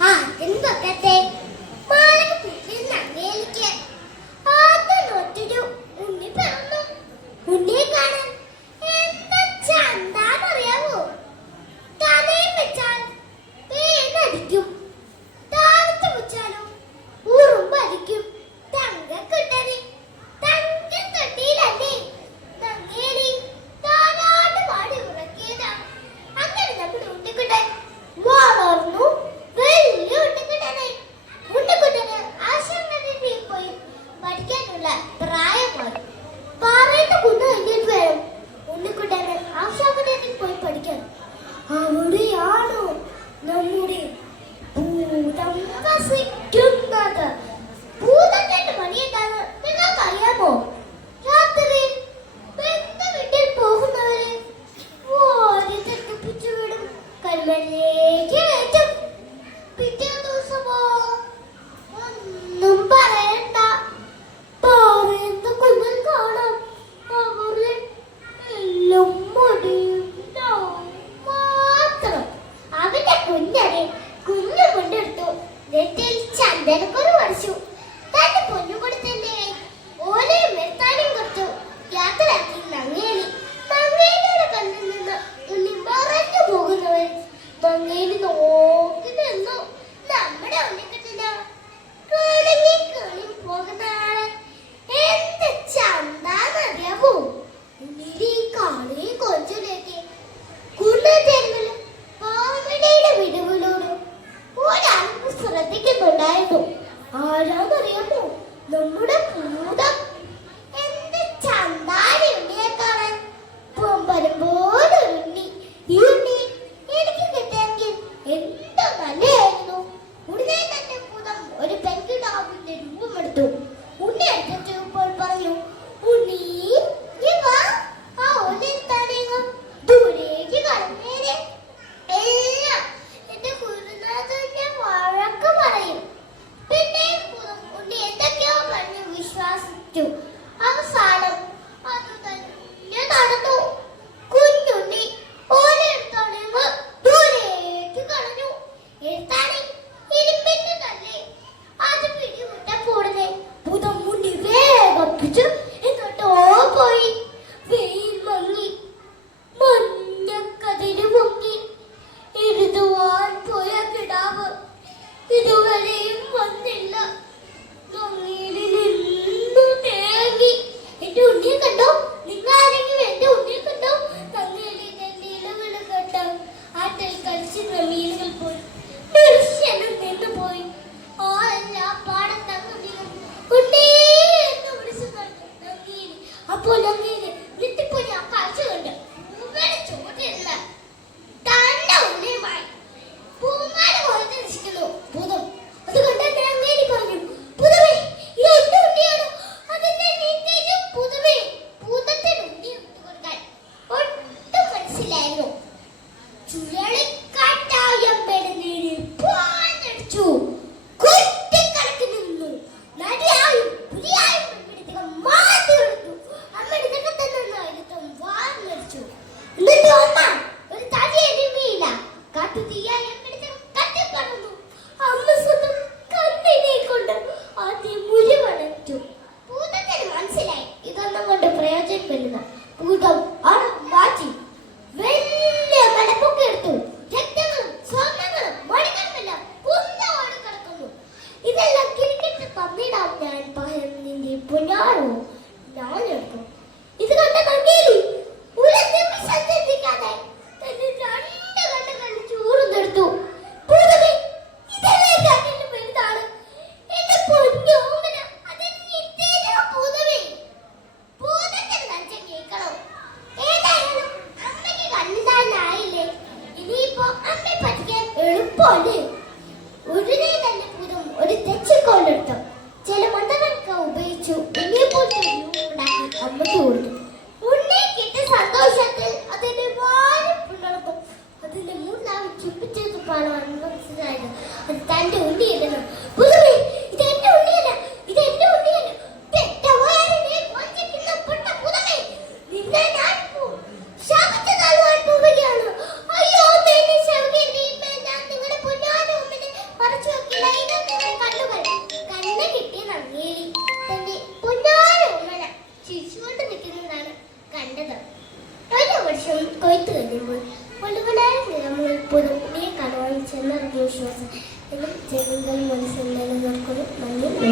ആ എന്തൊക്കെ? não meu Murilo. കുഞ്ഞനെ കുഞ്ഞു കൊണ്ടെടുത്തു. നെറ്റിയിൽ ചന്ദനക്കുരു വരച്ചു Hollywood. നിറഞ്ഞ മീനുകൾ പോലും മനുഷ്യനും നിന്നുപോയി ആ എല്ലാ പാടത്തങ്ങ് കുട്ടേ എന്ന് വിളിച്ചു അപ്പോൾ അങ്ങനെ ഞെട്ടിപ്പോയി തന്നെ ഒരു ചില മന്ദനക്ക ഉപയോഗിച്ചു എന്നെ പോലത്തെ ഉണ്ടാക്കി അമ്മയ്ക്ക് കൊടുത്തു. പൂത്ത് കഴിയുമ്പോൾ മുഴുവനായ നിറമുകൾ പുതുക്കിയ കടവാൻ ചെന്നിറങ്ങിയ വിശ്വാസം. എന്നും ജനങ്ങൾ മനസ്സിൽ നിലനിൽക്കുന്നു. നന്ദി.